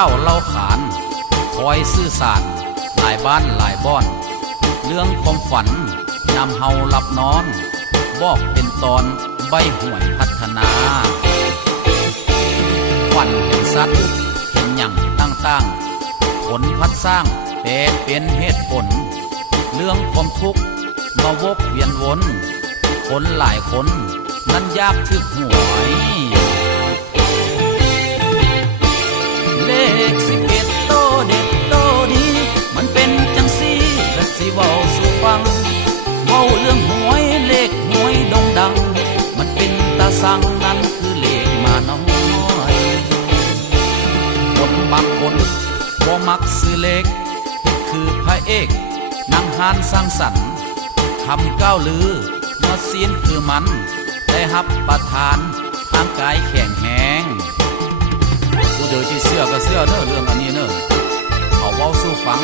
ก้าวเล่าขานคอยซื่อสารหลายบ้านหลายบ่อนเรื่องความฝันยามเฮาหลับนอนบอกเป็นตอนใบห่วยพัฒนาฝันเห็นสัตว์เห็นหยังต่างๆผลพัดสร้างแต่เป็นเหตุผลเรื่องความทุกข์มาวกเวียนวนคนหลายคนนั้นยากถึกหวยเลข11โตเด็ดโตดีมันเป็นจังซี่และสิเว้าสู่ฟังเว้าเรื่องหวยเลขหวยดงดังมันเป็นตาสังนั้นคือเลขมาน้อยคนบางคนบ่มักซื้อเลขคือพระเอกนางฮานสร้างสรรค์ทำก้าวลือเมื่อเสียนคือมันได้รับประทานทางกายแข็งแรงผู้เดือที่เสื้อก็เสื้อเนอะเรื่องอันนี้เนอะเขาเว้าสู้ฟัง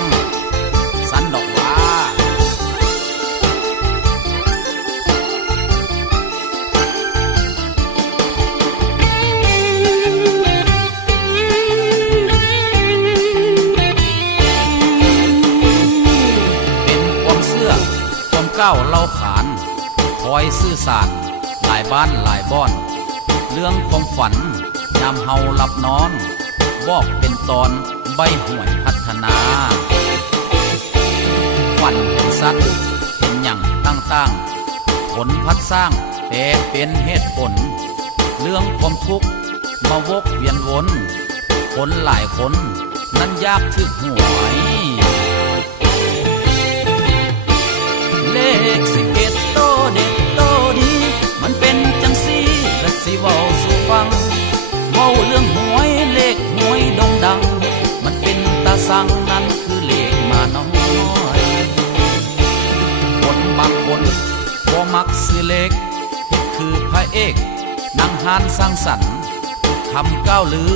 สันดอกว่าก้าวเล่าขานคอยซื่อสารหลายบ้านหลายบ่อนเรื่องความฝันยามเฮาหลับนอนบอกเป็นตอนใบห่วยพัฒนาฝันเห็นสัตว์เห็นหยังต่างๆผลพัดสร้างแต่เป็นเหตุผลเรื่องความทุกข์มาวกเวียนวนคนหลายคนนั้นยากถึกหวยเลข11โตเด็ดโตดีมันเป็นจังซี่และสิเว้าสู่ฟังเว้าเรื่องหวยเลขหวยดงดังมันเป็นตาสังนั้นคือเลขมาน้อยคนบางคนบ่มักซื้อเลขคือพระเอกนางฮานสร้างสรรค์ทำก้าวลือ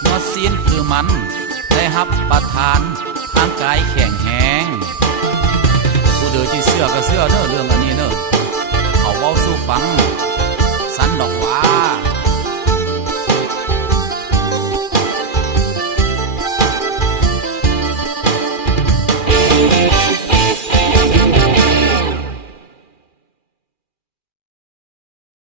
เมื่อเสียนคือมันได้รับประทานทางกายแข็งแรงผู้เดือที่เสื้อก็เสื้อเนอะเรื่องอันนี้เนอะเขาเว้าสู้ฟังสันดอกว่า